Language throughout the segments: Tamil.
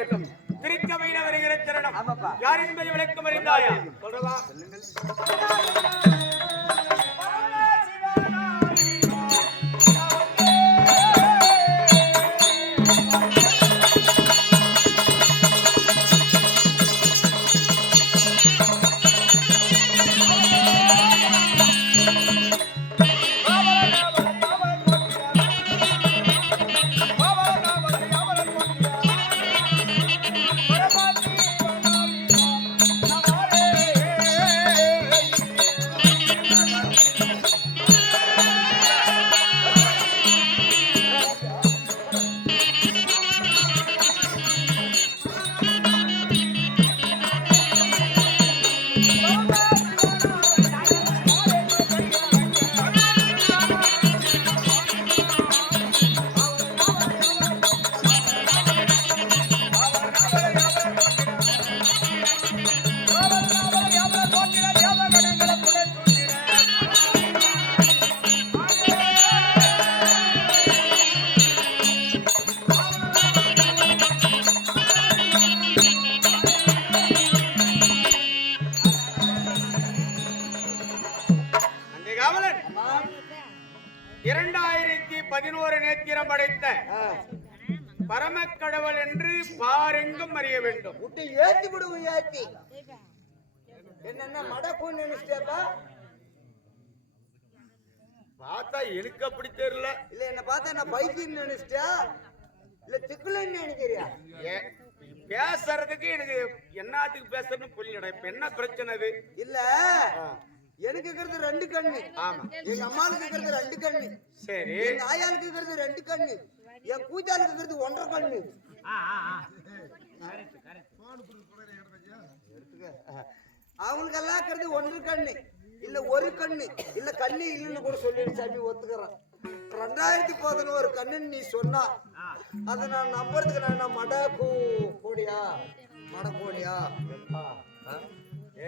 இருக்கட்டும் திருக்கவையில வருகிற ஆமாப்பா. யார் என்பதை விளக்கம் அறிந்தாயா சொல்றவா இரண்டாயிரத்தி பதினோரு நேத்திரம் படைத்த பரமக்கடவுள் என்று பாரெங்கும் அறிய வேண்டும். விட்டு ஏத்தி விடுவோம் ஏத்தி. என்னென்ன மடக்குன்னு நினைச்சிட்டேப்பா. பார்த்தா எனக்கு அப்படி தெரியல. இல்ல என்ன பார்த்தா என்ன பைத்தியம் நினைச்சிட்டியா? இல்ல திக்குலன்னு நினைக்கிறியா? ஏ- பேசுறதுக்கு எனக்கு என்னத்துக்கு பேசுறதுன்னு புரியலடா. இப்ப என்ன பிரச்சனை அது? இல்ல எனக்கு இருக்கிறது ரெண்டு கண்ணு. ஆமா. எங்க அம்மாளுக்கு இருக்கிறது ரெண்டு கண்ணு. சரி. எங்க ஆயாளுக்கு இருக்கிறது ரெண்டு கண்ணு. என் கூத்தாளுக்கு இருக்கிறது ஒன்றரை கண்ணு. அவங்களுக்கெல்லாம் இருக்கிறது ஒன்று கண்ணு. இல்ல ஒரு கண்ணு. இல்ல கண்ணு இல்லைன்னு கூட சொல்லி சாமி ஒத்துக்கிறேன். ரெண்டாயிரத்தி பதினோரு கண்ணுன்னு நீ சொன்னா அதை நான் நம்புறதுக்கு நான் என்ன மட கூ கோடியா மட கோடியா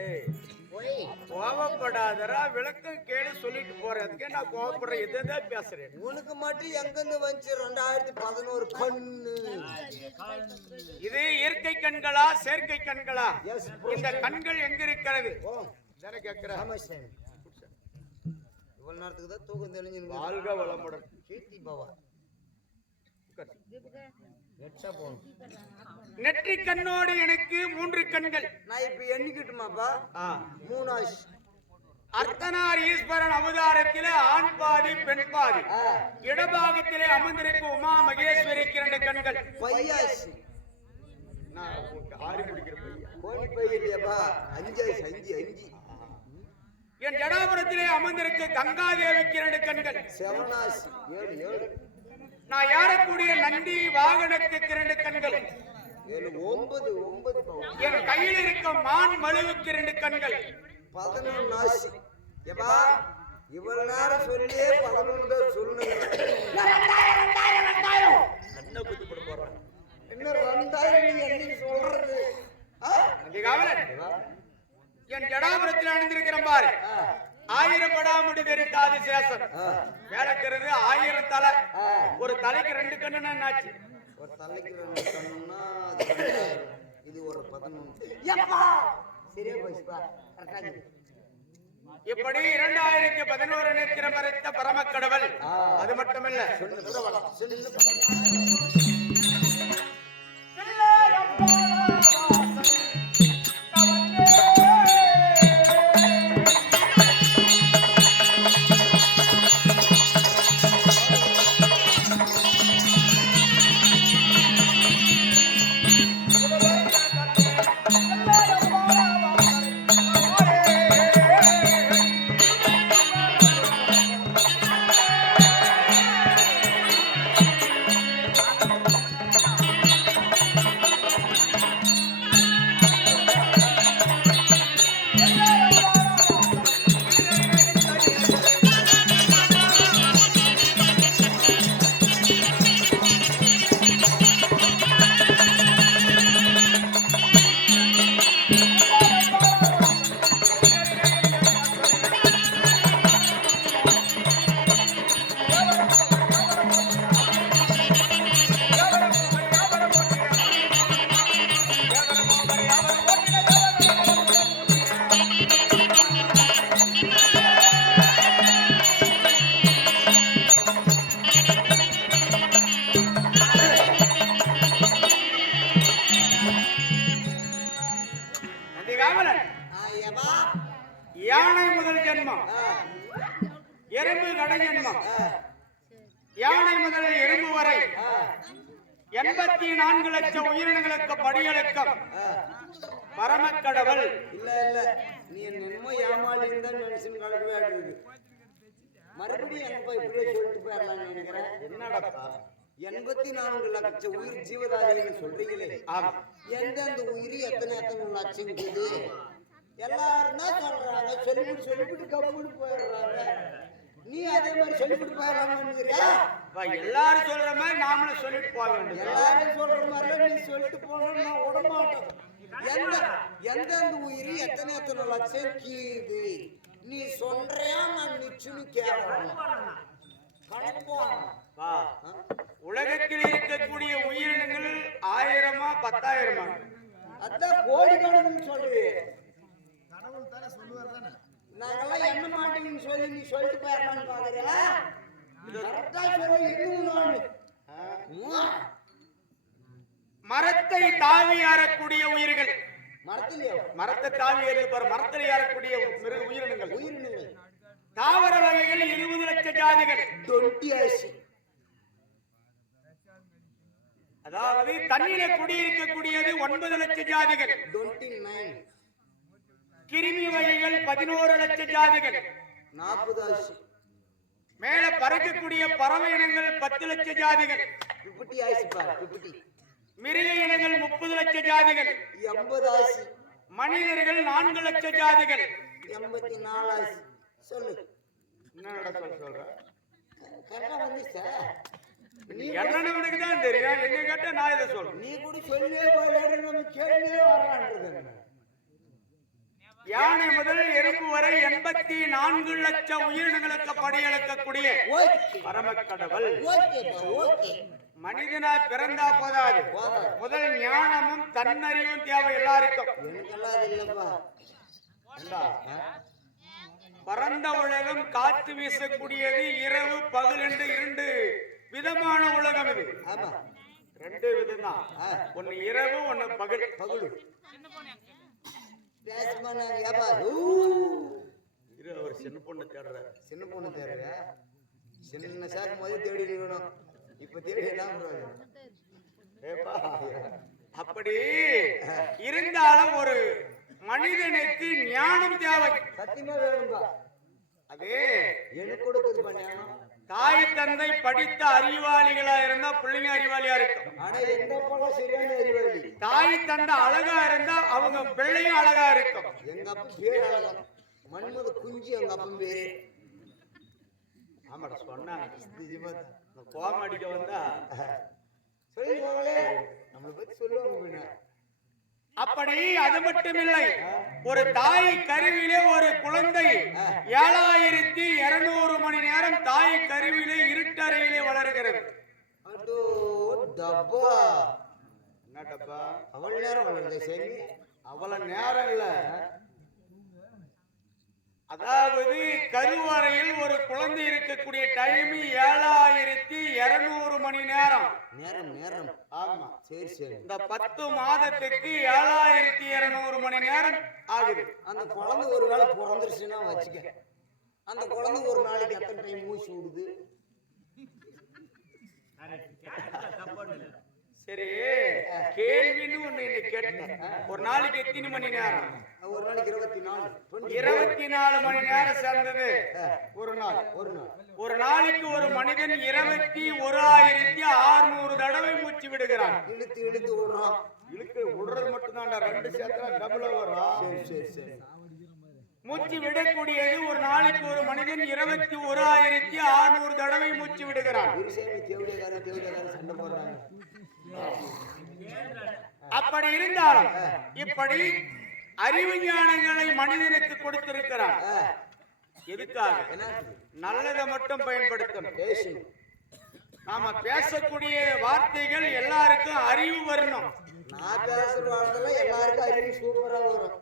ஏய். கோவப்படாதரா விளக்கம் கேடு சொல்லிட்டு போறதுக்கு நான் கோவப்படுறேன். எதான் பேசுறேன்? உனக்கு மட்டும் எங்கிருந்து வந்துச்சு? ரெண்டாயிரத்தி பதினோரு கண்ணு. இது இயற்கை கண்களா செயற்கை கண்களா? இந்த கண்கள் எங்க இருக்கிறது? இவ்வளவு நேரத்துக்கு தான் தூக்கம் தெளிஞ்சு வாழ்க வளமுடன். கீர்த்தி பவா. நெற்றி கண்ணோடு எனக்கு மூன்று கண்கள். நான் இப்ப எண்ணிக்கிட்டுமாப்பா? ஆ. அர்த்தனார் ஈஸ்வரன் அவதாரத்திலே ஆண் பாதி பெண் பாதி. இடபாகத்திலே அமர்ந்திருக்கும் உமா மகேஸ்வரிக்கு இரண்டு கண்கள். என் ஜடாபுரத்திலே அமர்ந்திருக்க கங்காதேவிக்கு இரண்டு கண்கள். நான் ஏறக்கூடிய நந்தி வாகனத்துக்கு இரண்டு கண்கள். என் கையில் இருக்கும் மான் மழுவுக்கு இரண்டு கண்கள். பதினொன்னு ஆசி எப்பா இவ்வளவு நேரம் சொல்லியே பதினொன்று சொல்லணுங்க கண்ணை குத்தி போட போறேன். இன்னும் ரெண்டாயிரம் நீங்க என்னைக்கு சொல்றது? என் ஜடாபுரத்தில் அணிந்திருக்கிறேன் பாரு. ஆயிரம் படாமுடி தெரிந்தாது சேசன் வேலைக்கிறது ஆயிரம் தலை. ஒரு தலைக்கு ரெண்டு கண்ணு என்னாச்சு? ஒரு தலைக்கு ரெண்டு கண்ணுன்னா. இது ஒரு பதினொன்று. எப்பா சரியா போச்சுப்பா. இப்படி இரண்டாயிரத்தி பதினோரு நேத்திரம் வரைத்த பரமக்கடவுள். அது மட்டுமல்ல. சொல்லு எறும்பு கடை ஜென்மம் ஆ, யானை முதல் எறும்பு வரை எண்பத்தி நான்கு லட்சம் உயிரினங்களுக்கு படியெழுக்கம் ஆ. பரமக்கடவுள். இல்ல இல்ல. நீ என்னமோ ஏமாளின்னு தான் மெடிசன் கலக்கவே ஆடுறது மறுபடியும் எனக்கு இப்படியே சொல்லிட்டு போயிடலாம்னு நினைக்கிறேன். என்னடா? எண்பத்தி நான்கு லட்சம் உயிர் ஜீவதாரின்னு சொல்றீங்களே. எந்தெந்த உயிர் எத்தனை எத்தனை லட்சம் இருக்குது? எல்லாரும் தான் சொல்றாங்க. சொல்லிவிட்டு சொல்லிவிட்டு கம்முன்னு போயிடுறாங்க. நீ அதே மாதிரி சொல்லிவிட்டு போயிடலாம்னுங்கிறியா எல்லாரும் சொல்ற மாதிரி நாமளும் சொல்லிட்டு போக வேண்டும். எல்லாரும் சொல்ற மாதிரி நீ சொல்லிட்டு போனா நான் விட மாட்டேன் எந்த எந்தெந்த உயிர் எத்தனை எத்தனை லட்சம் கீது? நீ சொல்றியா நான் நிச்சுன்னு கேட்கணும்? உலகத்தில் இருக்கக்கூடிய உயிரினங்கள் ஆயிரமா பத்தாயிரமா? அதான் கோடி கணக்குன்னு சொல்றீ நாங்கெல்லாம் என்ன மாட்டேங்கன்னு சொல்லி நீ சொல்லிட்டு போயிடலான்னு பாக்குறியா? கரெக்டா சொல்லி இன்னும் நானு. உம்மா. மரத்தை தாவி ஏறக்கூடிய உயிர்கள். மரத்திலேயே? மரத்தை தாவி ஏறிப்பார் மரத்தில் ஏறக்கூடிய மிருக உயிரினங்கள். உயிரினங்கள். தாவர வகைகள் இருபது லட்சம் ஜாதிகள். அதாவது தண்ணீர குடியிருக்கக்கூடியது ஒன்பது லட்சம் ஜாதிகள். கிருமி வகைகள் பதினோரு லட்சம் ஜாதிகள். நாற்பது மேல பறக்கக்கூடிய பறவை இனங்கள் பத்து லட்சம் ஜாதிகள். மிருக இனங்கள் முப்பது லட்சம் ஜாதிகள். மனிதர்கள் நான்கு லட்சம் ஜாதிகள். எண்பத்தி நாலு சொல்லு. என்னடா சொல்ல சொல்ற? கரெக்டா வந்துச்சா நீ என்னன்னு தான் தெரியும்? என்ன கேட்டா நான் இதை சொல்றேன். நீ கூட சொல்லியே நம்ம கேள்வியே வரான்றது யானை முதல் எறும்பு வரை எண்பத்தி நான்கு லட்சம் உயிரினங்களுக்கு படியெழுக்கக்கூடிய ஓகே. பரமக்கடவுள். மனிதனா பிறந்தா போதாது. முதல் ஞானமும் தன்னறிவும் தேவை எல்லாருக்கும்? பரந்த உலகம் காற்று வீசக்கூடியது இரவு பகல் என்று இரண்டு விதமான உலகம் இது. ரெண்டு விதம் தான். ஒன்னு இரவு ஒன்னு பகல். பகுடு பேசுமா நாங்க ஏப்பா ஊ. இரு அவர் சின்ன பொண்ணு தேடுறாரு. சின்ன பொண்ணு தேடுற சின்ன சாக்கு முதல் தேடி இருக்கணும். இப்ப தேடி? ஏப்பா, அப்படி இருந்தாலும் ஒரு மனிதனுக்கு ஞானம் தேவை. சத்தியமா வேணும்பா. அது. எனக்கு கொடுக்குது பண்ணணும் தாய் தந்தை படித்த அறிவாளிகளா இருந்தா பிள்ளைங்க அறிவாளியா இருக்கும் தாய் தந்தை அழகா இருந்தா அவங்க பிள்ளையும் அழகா இருக்கும் எங்க பேர் அழகா மன்மத குஞ்சு எங்க அப்பன் பேரு. ஆமாடா சொன்னாங்க. கோபம் அடிக்க வந்தா சொல்லிடுவாங்களே நம்மளை பத்தி சொல்லுவாங்க. அப்படி அது மட்டுமில்லை. ஒரு தாய் கருவிலே ஒரு குழந்தை. ஏழாயிரத்தி இருநூறு மணி நேரம் தாய் கருவிலே இருட்டறையிலே வளர்கிறது. அதோ டப்பா என்ன டப்பா அவ்வளவு நேரம் வளருது சரி. அவ்வளவு நேரம் இல்ல. அதாவது கருவறையில் ஒரு குழந்தை இருக்கக்கூடிய டைம் ஏழாயிரத்தி இருநூறு மணி நேரம். நேரம் நேரம். ஆமா சரி சரி. இந்த பத்து மாதத்துக்கு ஏழாயிரத்தி இருநூறு மணி நேரம் ஆகுது. அந்த குழந்தை ஒரு வேளை பிறந்துருச்சுன்னா வச்சுக்க. அந்த குழந்தை ஒரு நாளைக்கு எத்தனை டைம் மூச்சு விடுது. சரி. கேள்வின்னு ஒண்ணு இன்னைக்கு கேட்டேன். ஒரு நாளைக்கு எத்தனை மணி நேரம்? ஒரு நாளைக்கு இருபத்தி நாலு இருபத்தி நாலு மணி நேரம் சேர்ந்தது. ஒரு நாள். ஒரு நாள். ஒரு நாளைக்கு ஒரு மனிதன் இருபத்தி ஒரு ஆயிரத்தி அறுநூறு தடவை மூச்சு விடுகிறான். இழுத்து இழுத்து விடுறோம் இழுக்கு விடுறது மட்டும்தான்டா ரெண்டு சேர்த்தா டபுளா வரும். சரி சரி சரி. மூச்சு விடக்கூடியது ஒரு நாளைக்கு ஒரு மனிதன் இருபத்தி ஒரு ஆயிரத்தி அறுநூறு தடவை மூச்சு விடுகிறான். அப்படி இருந்தாலும் இப்படி அறிவு ஞானங்களை மனிதனுக்கு கொடுத்திருக்கிறான். எதுக்காக? நல்லதை மட்டும் பயன்படுத்தணும். நாம பேசக்கூடிய வார்த்தைகள் எல்லாருக்கும் அறிவு வரணும். நான் பேசுற வார்த்தை எல்லாருக்கும் அறிவு சூப்பரா வரும்.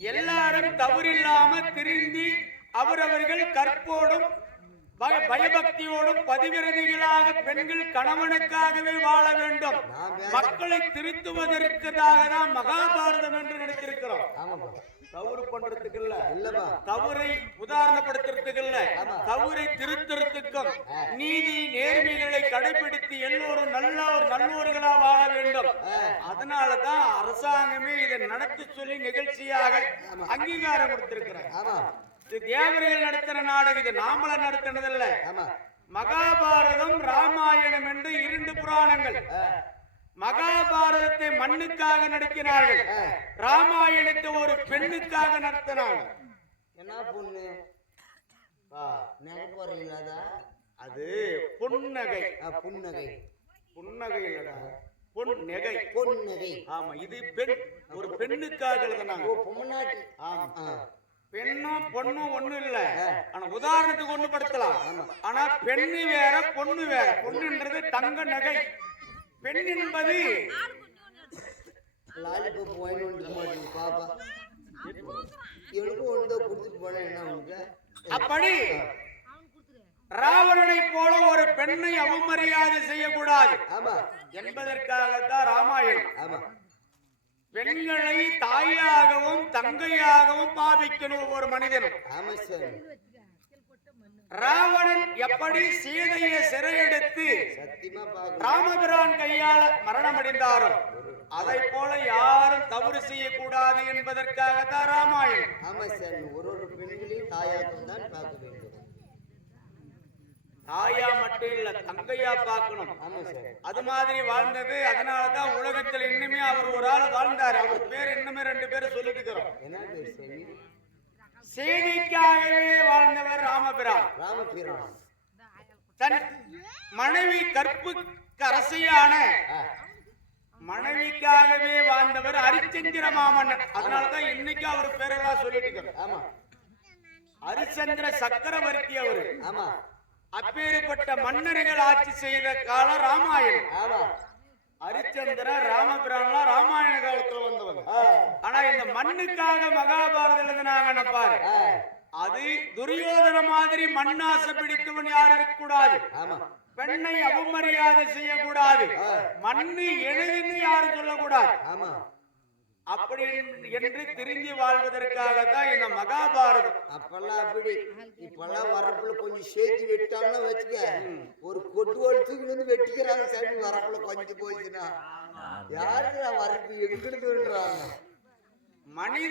எல்லாரும் தவறில்லாம திருந்தி அவரவர்கள் கற்போடும் பயபக்தியோடும் பதிவிரதிகளாக பெண்கள் கணவனுக்காகவே வாழ வேண்டும். மக்களை திருத்துவதற்காக தான் மகாபாரதம் என்று நினைத்திருக்கிறோம். தவறு பண்றதுக்கு இல்ல தவறை உதாரணப்படுத்துறதுக்கு இல்ல தவறை திருத்தறதுக்கும் நீதி நேர்மைகளை கடைபிடித்து எல்லோரும் நல்ல ஒரு நல்லோர்களா வாழ வேண்டும். அதனாலதான் அரசாங்கமே இதை நடத்தி சொல்லி நிகழ்ச்சியாக அங்கீகாரம் இது தேவர்கள் நடத்தின நாடகம். இது நாமள நடத்தினதில்ல. ஆமா. மகாபாரதம் ராமாயணம் என்று இரண்டு புராணங்கள். மகாபாரதத்தை மண்ணுக்காக நடத்தினார்கள். ராமாயணத்தை ஒரு பெண்ணுக்காக நடத்தினாங்க. என்ன பொண்ணு? அது புன்னகை. ஆ, புன்னகை. புன்னகை இல்லடா. பொன்னகை. பொன்னகை. ஆமா இது பெண். ஒரு பெண்ணுக்காக எழுதினாங்க. ஆமா. பெண்ணும் பொண்ணும் ஒண்ணும் இல்ல. ஆனா உதாரணத்துக்கு ஒண்ணு படுத்தலாம் ஆனா பெண்ணு வேற பொண்ணு வேற. பொண்ணுன்றது தங்க நகை. பெண் என்பது லாலிபப் வாங்கி வந்துக்க மாட்டேங்க பாப்பா. எனக்கும் ஒன்று தான் கொடுத்துட்டு போனேன் என்ன உனக்கு? அப்படி ராவணனை போல ஒரு பெண்ணை அவமரியாதை செய்யக்கூடாது. ஆமா. என்பதற்காகத்தான் ராமாயணம். ஆமா. பெண்களை தாயாகவும் தங்கையாகவும் பாவிக்கணும் ஒரு மனிதனும். ராவணன் எப்படி சீதையை சிறையெடுத்து ராமபிரான் கையால மரணமடைந்தாரோ அதை போல யாரும் தவறு செய்யக்கூடாது என்பதற்காகத்தான் ராமாயணம். ஆமா சார். ஒரு ஒரு பெண்களையும் தாயாக்கம் தான் பார்க்க தாயா மட்டும் இல்ல தங்கையா பார்க்கணும். அது மாதிரி வாழ்ந்தது அதனாலதான் உலகத்துல இன்னுமே அவர் ஒரு ஆள் வாழ்ந்தாரு. அவர் பேர் இன்னுமே ரெண்டு பேரும் சொல்லிட்டு இருக்கிறோம். சேனைக்காகவே வாழ்ந்தவர் ராமபிரான். ராமபீரான் தன் மனைவி கற்பு அரசியான மனைவிக்காகவே வாழ்ந்தவர் ஹரிச்சந்திர மாமன்னன். அதனாலதான் இன்னைக்கு அவர் பேரெல்லாம் சொல்லிட்டு இருக்கிறோம். ஆமா. ஹரிச்சந்திர சக்கரவர்த்தி அவரு. ஆமா. அப்பேற்பட்ட மன்னர்கள் ஆட்சி செய்த காலம் ராமாயணம். ஆமா. ஹரிச்சந்திர ராமபிரான்லாம் ராமாயண காலத்துல வந்தவங்க. ஆனா இந்த மண்ணுக்காக மகாபாரதம் எழுதினாங்க பாரு ஆ, அது துரியோதன மாதிரி மண்ணாசை பிடித்தவன் யாரும் இருக்கக்கூடாது? ஆமா. பெண்ணை அவமரியாதை செய்யக்கூடாது. மண்ணு எழுதுன்னு யாரும் சொல்லக்கூடாது. ஆமா. அப்படி என்று திரும்பி வாழ்வதற்காகத்தான் இந்த மகாபாரதம். அப்பெல்லாம் அப்படி. இப்பெல்லாம் வரப்புல கொஞ்சம் சேர்த்து வெட்டாங்கன்னா வச்சுக்க. ஒரு கொட்டு வளர்த்துக்கு வந்து வெட்டிக்கிறாங்க சாமி வரப்புல கொஞ்சம் போச்சுன்னா. யாருக்கு வரப்பு? எங்கிட்டுன்றாங்க மனித